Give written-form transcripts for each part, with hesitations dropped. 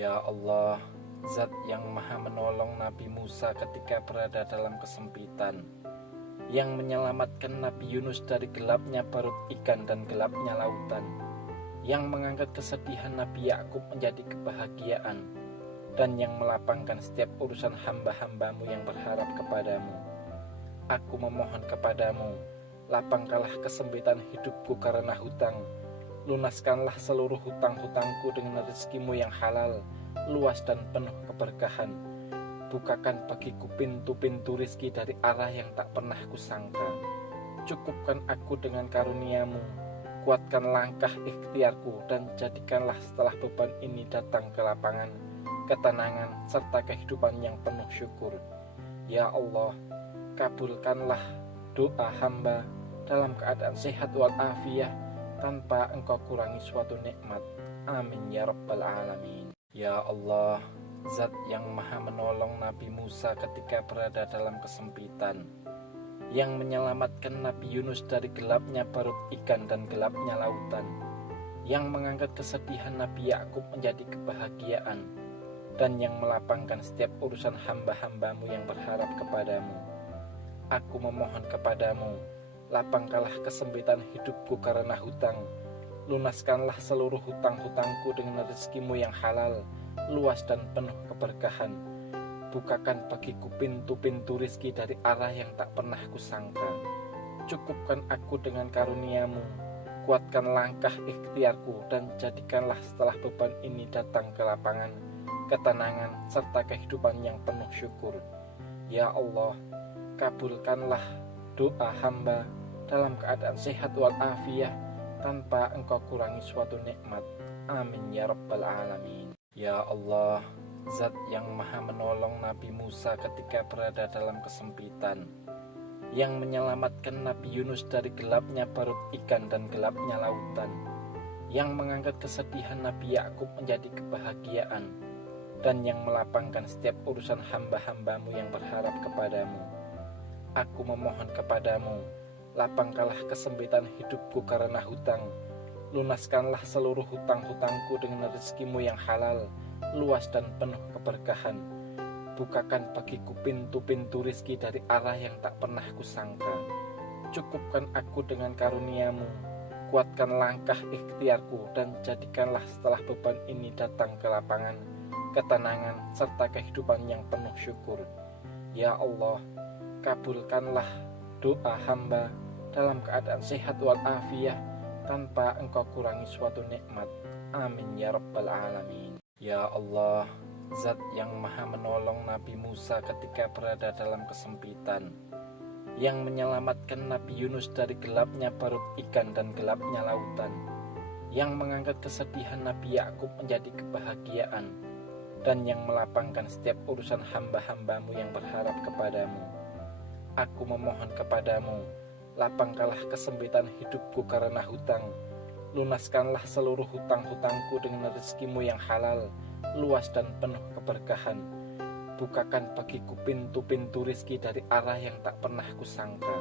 Ya Allah, Zat yang maha menolong Nabi Musa ketika berada dalam kesempitan, yang menyelamatkan Nabi Yunus dari gelapnya perut ikan dan gelapnya lautan, yang mengangkat kesedihan Nabi Yakub menjadi kebahagiaan, dan yang melapangkan setiap urusan hamba-hambamu yang berharap kepadamu. Aku memohon kepadamu, lapangkanlah kesempitan hidupku karena hutang. Lunaskanlah seluruh hutang-hutangku dengan rezekimu yang halal, luas dan penuh keberkahan. Bukakan bagiku pintu-pintu rizki dari arah yang tak pernah kusangka. Cukupkan aku dengan karuniamu, kuatkan langkah ikhtiarku, dan jadikanlah setelah beban ini datang ke lapangan, ketenangan, serta kehidupan yang penuh syukur. Ya Allah, kabulkanlah doa hamba dalam keadaan sehat walafiat, tanpa engkau kurangi suatu nikmat. Amin ya rabbal alamin. Ya Allah, Zat yang maha menolong Nabi Musa ketika berada dalam kesempitan, yang menyelamatkan Nabi Yunus dari gelapnya perut ikan dan gelapnya lautan, yang mengangkat kesedihan Nabi Yakub menjadi kebahagiaan, dan yang melapangkan setiap urusan hamba-hambamu yang berharap kepadamu. Aku memohon kepadamu, lapangkanlah kesempitan hidupku karena hutang. Lunaskanlah seluruh hutang-hutangku dengan rezekimu yang halal, luas dan penuh keberkahan. Bukakan bagiku pintu-pintu rizki dari arah yang tak pernah kusangka. Cukupkan aku dengan karuniamu, kuatkan langkah ikhtiarku, dan jadikanlah setelah beban ini datang ke lapangan, ketenangan, serta kehidupan yang penuh syukur. Ya Allah, kabulkanlah doa hamba dalam keadaan sehat walafiat, tanpa engkau kurangi suatu nikmat. Amin ya rabbal alamin. Ya Allah, Zat yang maha menolong Nabi Musa ketika berada dalam kesempitan, yang menyelamatkan Nabi Yunus dari gelapnya perut ikan dan gelapnya lautan, yang mengangkat kesedihan Nabi Yakub menjadi kebahagiaan, dan yang melapangkan setiap urusan hamba-hambamu yang berharap kepadamu. Aku memohon kepadamu, lapangkanlah kesempitan hidupku karena hutang. Lunaskanlah seluruh hutang-hutangku dengan rezekimu yang halal, luas dan penuh keberkahan. Bukakan bagiku pintu-pintu rizki dari arah yang tak pernah kusangka. Cukupkan aku dengan karuniamu, kuatkan langkah ikhtiarku, dan jadikanlah setelah beban ini datang ke lapangan, ketenangan, serta kehidupan yang penuh syukur. Ya Allah, kabulkanlah doa hamba dalam keadaan sehat walafiat, tanpa engkau kurangi suatu nikmat. Amin ya rabbal alamin. Ya Allah, Zat yang maha menolong Nabi Musa ketika berada dalam kesempitan, yang menyelamatkan Nabi Yunus dari gelapnya perut ikan dan gelapnya lautan, yang mengangkat kesedihan Nabi Yakub menjadi kebahagiaan, dan yang melapangkan setiap urusan hamba-hambamu yang berharap kepadamu. Aku memohon kepadamu, lapangkanlah kesempitan hidupku karena hutang. Lunaskanlah seluruh hutang-hutangku dengan rezekimu yang halal, luas dan penuh keberkahan. Bukakan bagiku pintu-pintu rizki dari arah yang tak pernah kusangka.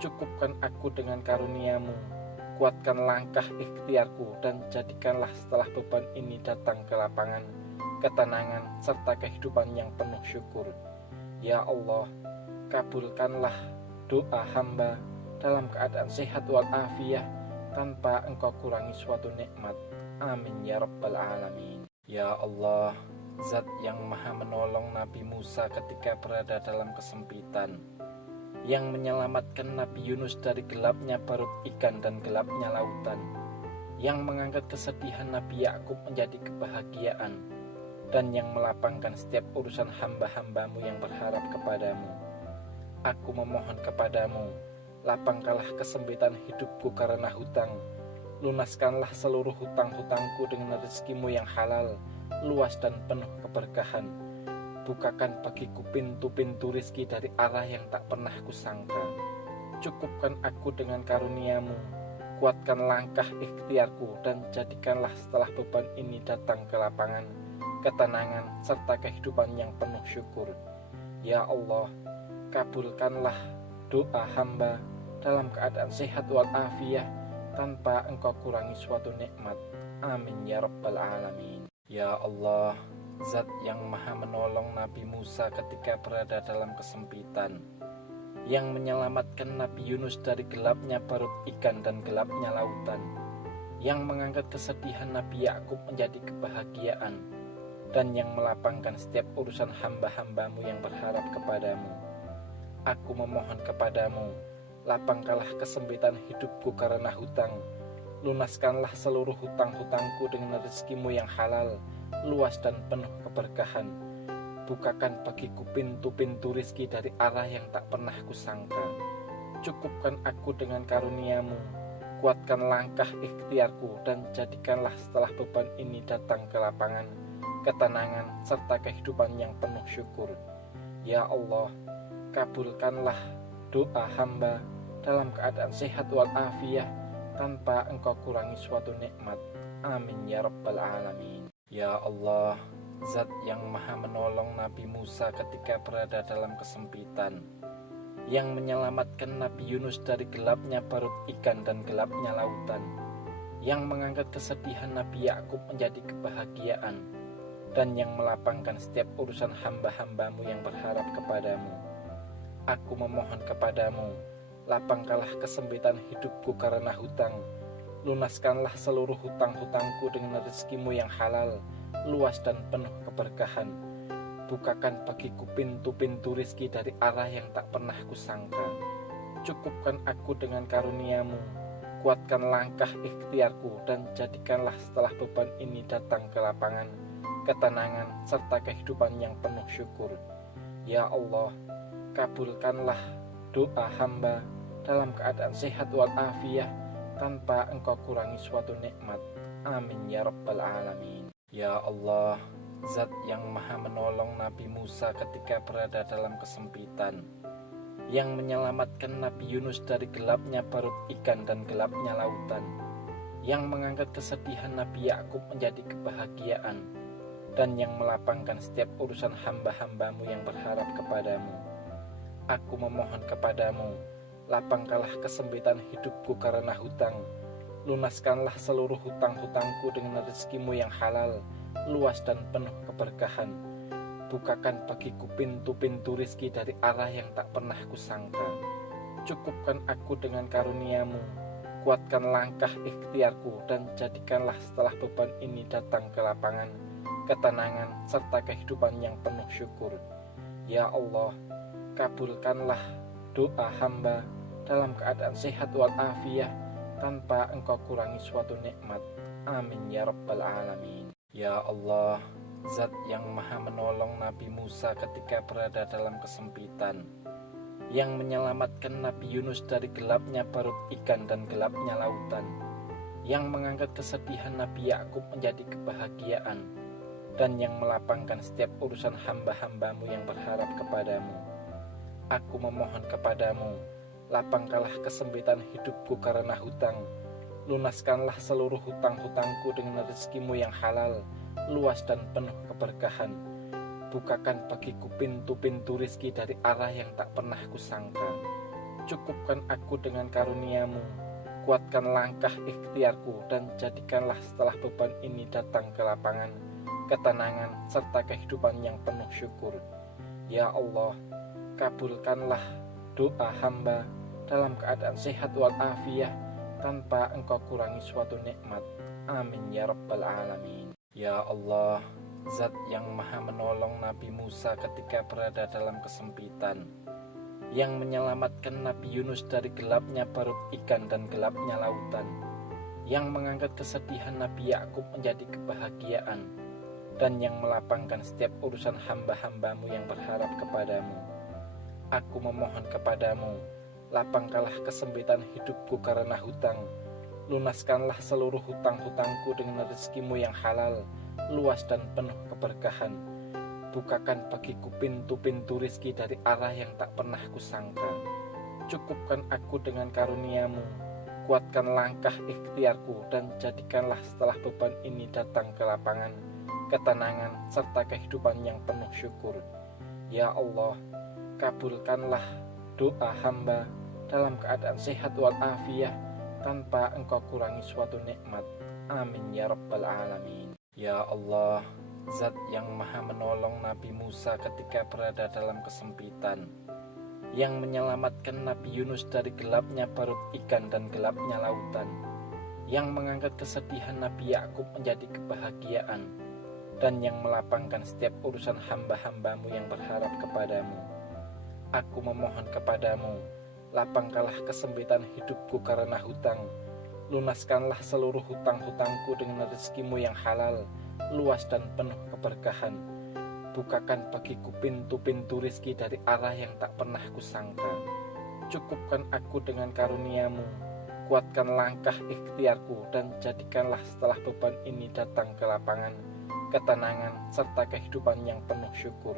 Cukupkan aku dengan karuniamu, kuatkan langkah ikhtiarku, dan jadikanlah setelah beban ini datang ke lapangan, ketenangan, serta kehidupan yang penuh syukur. Ya Allah, kabulkanlah doa hamba dalam keadaan sehat walafiat, tanpa engkau kurangi suatu nikmat. Amin ya rabbal alamin. Ya Allah, Zat yang maha menolong Nabi Musa ketika berada dalam kesempitan, yang menyelamatkan Nabi Yunus dari gelapnya perut ikan dan gelapnya lautan, yang mengangkat kesedihan Nabi Yakub menjadi kebahagiaan, dan yang melapangkan setiap urusan hamba-hambamu yang berharap kepadamu. Aku memohon kepadamu, lapangkanlah kesempitan hidupku karena hutang. Lunaskanlah seluruh hutang-hutangku dengan rezekimu yang halal, luas dan penuh keberkahan. Bukakan bagiku pintu-pintu rizki dari arah yang tak pernah kusangka. Cukupkan aku dengan karuniamu, kuatkan langkah ikhtiarku, dan jadikanlah setelah beban ini datang ke lapangan, ketenangan, serta kehidupan yang penuh syukur. Ya Allah, kabulkanlah doa hamba dalam keadaan sehat walafiat, tanpa engkau kurangi suatu nikmat. Amin ya rabbal alamin. Ya Allah, Zat yang maha menolong Nabi Musa ketika berada dalam kesempitan, yang menyelamatkan Nabi Yunus dari gelapnya perut ikan dan gelapnya lautan, yang mengangkat kesedihan Nabi Yakub menjadi kebahagiaan, dan yang melapangkan setiap urusan hamba-hambamu yang berharap kepadamu. Aku memohon kepadamu, lapangkanlah kesempitan hidupku karena hutang. Lunaskanlah seluruh hutang-hutangku dengan rezekimu yang halal, luas dan penuh keberkahan. Bukakan bagiku pintu-pintu rizki dari arah yang tak pernah kusangka. Cukupkan aku dengan karuniamu, kuatkan langkah ikhtiarku, dan jadikanlah setelah beban ini datang ke lapangan, ketenangan, serta kehidupan yang penuh syukur. Ya Allah, kabulkanlah doa hamba dalam keadaan sehat walafiat, tanpa engkau kurangi suatu nikmat. Amin ya rabbal alamin. Ya Allah, Zat yang maha menolong Nabi Musa ketika berada dalam kesempitan, yang menyelamatkan Nabi Yunus dari gelapnya perut ikan dan gelapnya lautan, yang mengangkat kesedihan Nabi Yakub menjadi kebahagiaan, dan yang melapangkan setiap urusan hamba-hambamu yang berharap kepadamu. Aku memohon kepadamu, lapangkanlah kesempitan hidupku karena hutang. Lunaskanlah seluruh hutang-hutangku dengan rezekimu yang halal, luas dan penuh keberkahan. Bukakan bagiku pintu-pintu rizki dari arah yang tak pernah kusangka. Cukupkan aku dengan karuniamu, kuatkan langkah ikhtiarku, dan jadikanlah setelah beban ini datang ke lapangan, ketenangan, serta kehidupan yang penuh syukur. Ya Allah, kabulkanlah doa hamba dalam keadaan sehat walafiat, tanpa engkau kurangi suatu nikmat. Amin ya rabbal alamin. Ya Allah, Zat yang maha menolong Nabi Musa ketika berada dalam kesempitan, yang menyelamatkan Nabi Yunus dari gelapnya perut ikan dan gelapnya lautan, yang mengangkat kesedihan Nabi Yakub menjadi kebahagiaan, dan yang melapangkan setiap urusan hamba-hambamu yang berharap kepadamu. Aku memohon kepadamu, lapangkanlah kesempitan hidupku karena hutang. Lunaskanlah seluruh hutang-hutangku dengan rezekimu yang halal, luas dan penuh keberkahan. Bukakan bagiku pintu-pintu rizki dari arah yang tak pernah kusangka. Cukupkan aku dengan karuniamu, kuatkan langkah ikhtiarku, dan jadikanlah setelah beban ini datang ke lapangan, ketenangan, serta kehidupan yang penuh syukur. Ya Allah, kabulkanlah doa hamba dalam keadaan sehat walafiat, tanpa engkau kurangi suatu nikmat. Amin ya rabbal alamin. Ya Allah, Zat yang maha menolong Nabi Musa ketika berada dalam kesempitan, yang menyelamatkan Nabi Yunus dari gelapnya perut ikan dan gelapnya lautan, yang mengangkat kesedihan Nabi Yakub menjadi kebahagiaan, dan yang melapangkan setiap urusan hamba-hambamu yang berharap kepadamu. Aku memohon kepadamu, lapangkanlah kesempitan hidupku karena hutang. Lunaskanlah seluruh hutang-hutangku dengan rezekimu yang halal, luas dan penuh keberkahan. Bukakan bagiku pintu-pintu rizki dari arah yang tak pernah kusangka. Cukupkan aku dengan karuniamu, kuatkan langkah ikhtiarku, dan jadikanlah setelah beban ini datang ke lapangan, ketenangan, serta kehidupan yang penuh syukur. Ya Allah, kabulkanlah doa hamba dalam keadaan sehat walafiat, tanpa engkau kurangi suatu nikmat. Amin ya rabbal alamin. Ya Allah, Zat yang maha menolong Nabi Musa ketika berada dalam kesempitan, yang menyelamatkan Nabi Yunus dari gelapnya perut ikan dan gelapnya lautan, yang mengangkat kesedihan Nabi Yakub menjadi kebahagiaan, dan yang melapangkan setiap urusan hamba-hambamu yang berharap kepadamu. Aku memohon kepadamu, lapangkanlah kesempitan hidupku karena hutang. Lunaskanlah seluruh hutang-hutangku dengan rezekimu yang halal, luas dan penuh keberkahan. Bukakan bagiku pintu-pintu rizki dari arah yang tak pernah kusangka. Cukupkan aku dengan karuniamu, kuatkan langkah ikhtiarku, dan jadikanlah setelah beban ini datang ke lapangan, ketenangan, serta kehidupan yang penuh syukur. Ya Allah, kabulkanlah doa hamba dalam keadaan sehat walafiat, tanpa engkau kurangi suatu nikmat. Amin ya rabbal alamin. Ya Allah, Zat yang maha menolong Nabi Musa ketika berada dalam kesempitan, yang menyelamatkan Nabi Yunus dari gelapnya perut ikan dan gelapnya lautan, yang mengangkat kesedihan Nabi Yakub menjadi kebahagiaan, dan yang melapangkan setiap urusan hamba-hambamu yang berharap kepadamu. Aku memohon kepadamu, lapangkanlah kesempitan hidupku karena hutang. Lunaskanlah seluruh hutang-hutangku dengan rezekimu yang halal, luas dan penuh keberkahan. Bukakan bagiku pintu-pintu rezeki dari arah yang tak pernah kusangka. Cukupkan aku dengan karuniamu. Kuatkan langkah ikhtiarku dan jadikanlah setelah beban ini datang ke lapangan, ketenangan, serta kehidupan yang penuh syukur.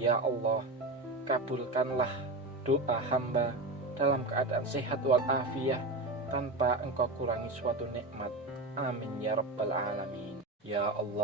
Ya Allah, kabulkanlah doa hamba dalam keadaan sehat walafiat, tanpa engkau kurangi suatu nikmat. Amin ya rabbal alamin. Ya Allah,